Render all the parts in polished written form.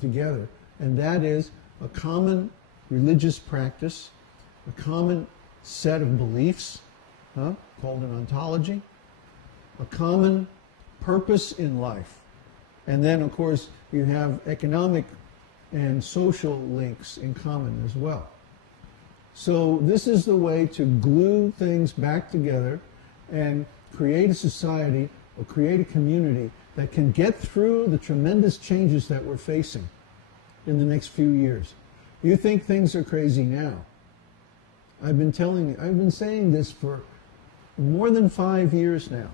together, and that is a common religious practice, a common set of beliefs, called an ontology, a common purpose in life. And then, of course, you have economic and social links in common as well. So this is the way to glue things back together and create a society or create a community that can get through the tremendous changes that we're facing in the next few years. You think things are crazy now. I've been saying this for more than 5 years now.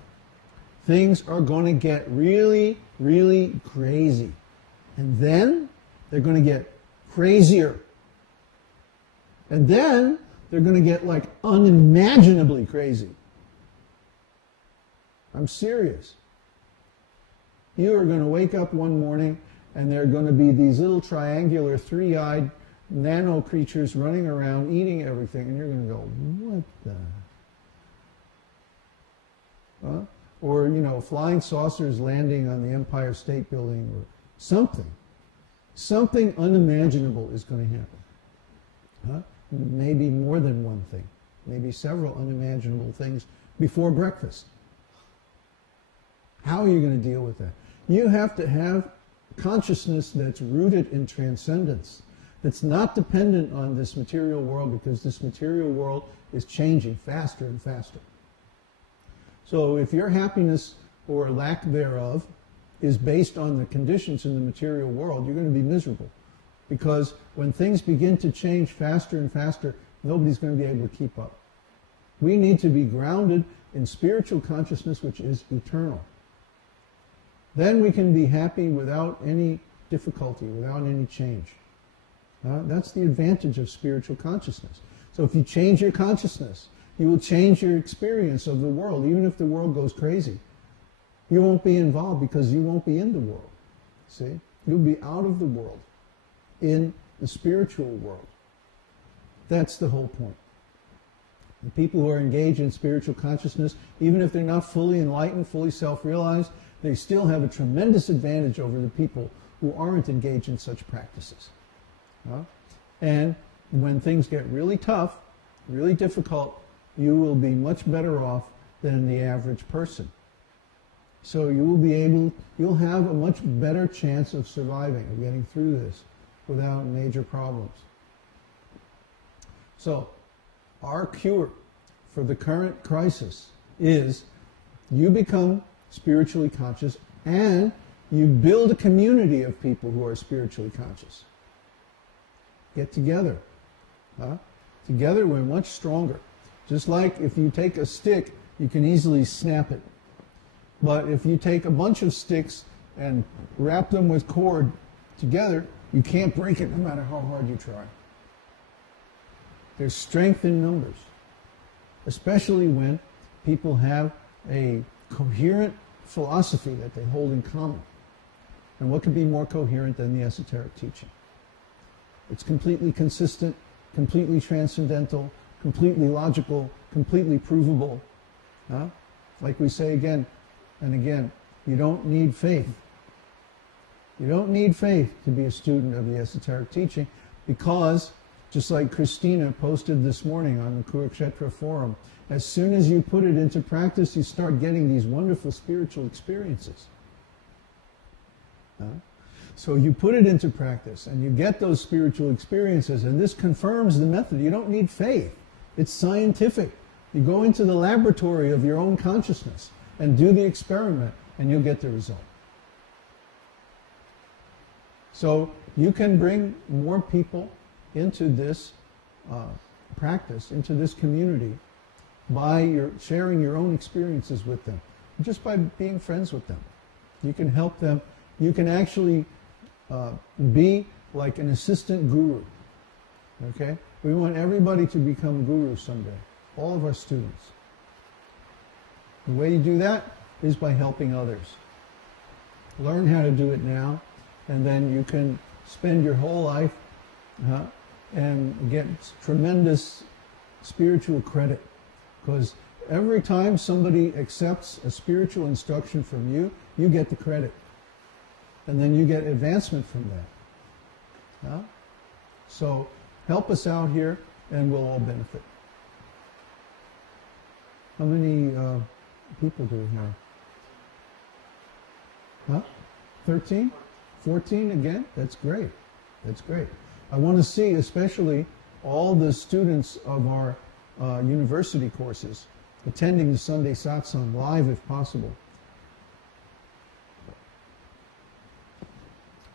Things are going to get really, really crazy. And then they're going to get crazier. And then they're going to get like unimaginably crazy. I'm serious. You are going to wake up one morning and there are going to be these little triangular, three-eyed nano creatures running around eating everything, and you're going to go, what the? Huh? Or, flying saucers landing on the Empire State Building or something. Something unimaginable is going to happen. Huh? Maybe more than one thing. Maybe several unimaginable things before breakfast. How are you going to deal with that? You have to have consciousness that's rooted in transcendence, that's not dependent on this material world, because this material world is changing faster and faster. So if your happiness or lack thereof is based on the conditions in the material world, you're going to be miserable. Because when things begin to change faster and faster, nobody's going to be able to keep up. We need to be grounded in spiritual consciousness, which is eternal. Then we can be happy without any difficulty, without any change. That's the advantage of spiritual consciousness. So if you change your consciousness, you will change your experience of the world. Even if the world goes crazy, you won't be involved because you won't be in the world. See? You'll be out of the world, in the spiritual world. That's the whole point. The people who are engaged in spiritual consciousness, even if they're not fully enlightened, fully self-realized, they still have a tremendous advantage over the people who aren't engaged in such practices. And when things get really tough, really difficult, you will be much better off than the average person. So you'll have a much better chance of surviving, of getting through this without major problems. So, our cure for the current crisis is you become spiritually conscious and you build a community of people who are spiritually conscious. Get together. Together we're much stronger. Just like if you take a stick, you can easily snap it. But if you take a bunch of sticks and wrap them with cord together, you can't break it no matter how hard you try. There's strength in numbers, especially when people have a coherent philosophy that they hold in common. And what could be more coherent than the esoteric teaching? It's completely consistent, completely transcendental, completely logical, completely provable. Like we say again and again, you don't need faith. You don't need faith to be a student of the esoteric teaching, because, just like Christina posted this morning on the Kurukshetra forum, as soon as you put it into practice, you start getting these wonderful spiritual experiences. So you put it into practice and you get those spiritual experiences, and this confirms the method. You don't need faith. It's scientific. You go into the laboratory of your own consciousness and do the experiment, and you'll get the result. So you can bring more people into this practice, into this community, by sharing your own experiences with them, just by being friends with them. You can help them. You can actually be like an assistant guru. Okay? We want everybody to become gurus someday, all of our students. The way you do that is by helping others. Learn how to do it now, and then you can spend your whole life and get tremendous spiritual credit. Because every time somebody accepts a spiritual instruction from you, you get the credit. And then you get advancement from that. Huh? So help us out here and we'll all benefit. How many people do we have? Huh? 13? 14 again? That's great. That's great. I want to see especially all the students of our university courses attending the Sunday Satsang live if possible.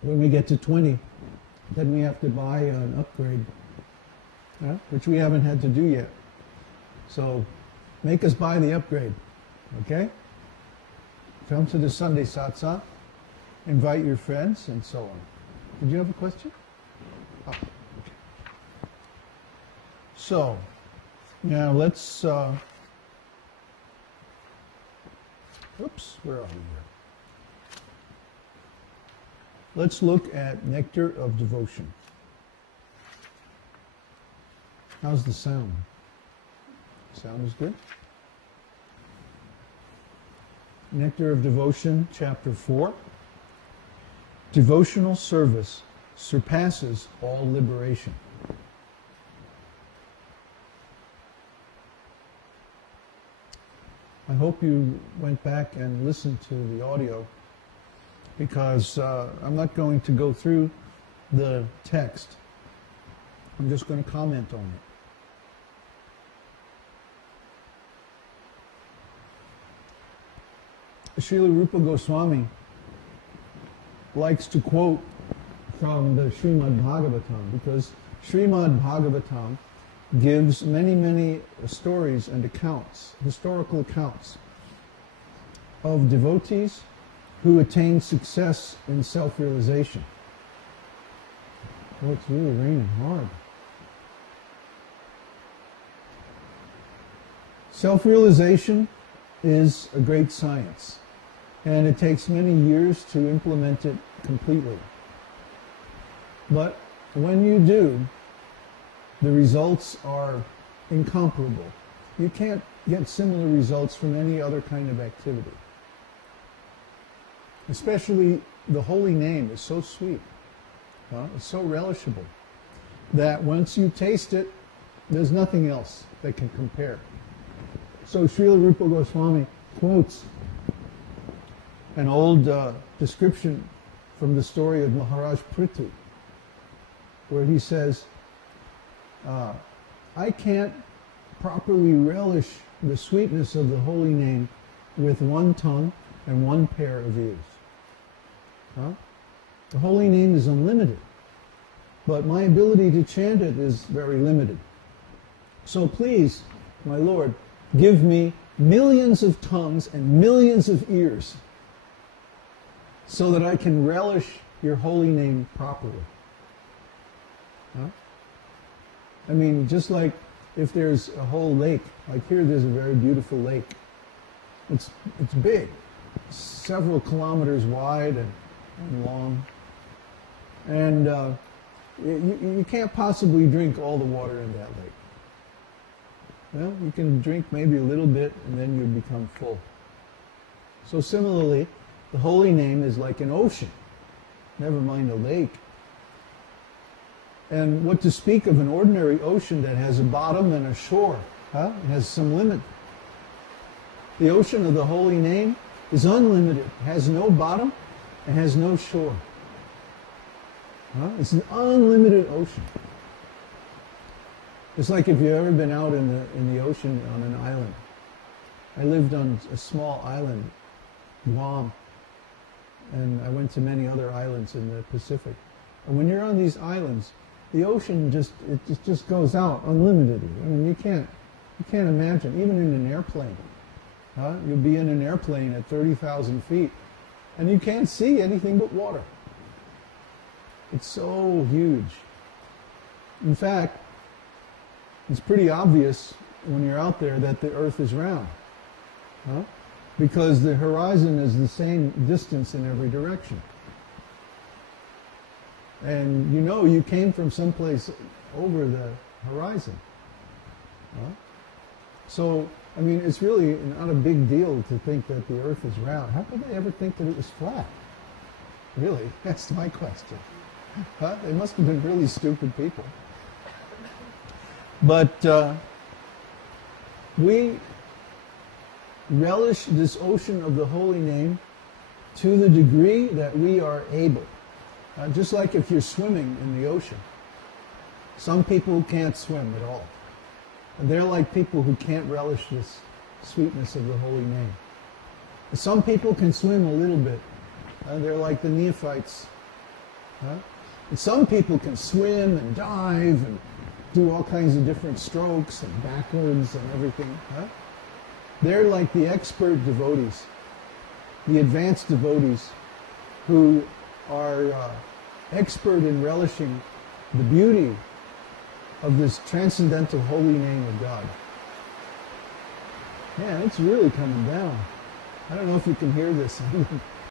When we get to 20, then we have to buy an upgrade, which we haven't had to do yet. So make us buy the upgrade, okay? Come to the Sunday Satsang, invite your friends, and so on. Did you have a question? Oh, okay. So, now let's, oops, where are we here? Let's look at Nectar of Devotion. How's the sound? Sound is good? Nectar of Devotion, Chapter 4. Devotional service surpasses all liberation. I hope you went back and listened to the audio, because I'm not going to go through the text. I'm just going to comment on it. Srila Rupa Goswami likes to quote from the Śrīmad-Bhāgavatam, because Śrīmad-Bhāgavatam gives many, many stories and accounts, historical accounts, of devotees who attain success in self-realization. Oh, it's really raining hard. Self-realization is a great science, and it takes many years to implement it completely. But when you do, the results are incomparable. You can't get similar results from any other kind of activity. Especially the holy name is so sweet. It's so relishable that once you taste it, there's nothing else that can compare. So Srila Rupa Goswami quotes an old description from the story of Maharaj Prithu, where he says, I can't properly relish the sweetness of the holy name with one tongue and one pair of ears. The holy name is unlimited, but my ability to chant it is very limited. So please, my Lord, give me millions of tongues and millions of ears so that I can relish your holy name properly. I mean, just like if there's a whole lake, like here there's a very beautiful lake. It's big, several kilometers wide and long. And you can't possibly drink all the water in that lake. Well, you can drink maybe a little bit and then you become full. So similarly, the holy name is like an ocean, never mind a lake. And what to speak of an ordinary ocean that has a bottom and a shore, It has some limit. The ocean of the holy name is unlimited, has no bottom, and has no shore. It's an unlimited ocean. It's like if you've ever been out in the ocean on an island. I lived on a small island, Guam, and I went to many other islands in the Pacific. And when you're on these islands, the ocean just goes out unlimitedly. I mean, you can't imagine, even in an airplane. You'll be in an airplane at 30,000 feet, and you can't see anything but water. It's so huge. In fact, it's pretty obvious when you're out there that the earth is round. Because the horizon is the same distance in every direction. And you came from someplace over the horizon. So, I mean, it's really not a big deal to think that the earth is round. How could they ever think that it was flat? Really? That's my question. Huh? They must have been really stupid people. But we relish this ocean of the holy name to the degree that we are able. Just like if you're swimming in the ocean. Some people can't swim at all. And they're like people who can't relish this sweetness of the holy name. Some people can swim a little bit. They're like the neophytes. And some people can swim and dive and do all kinds of different strokes and backwards and everything. They're like the expert devotees, the advanced devotees who are expert in relishing the beauty of this transcendental holy name of God. Man, it's really coming down. I don't know if you can hear this.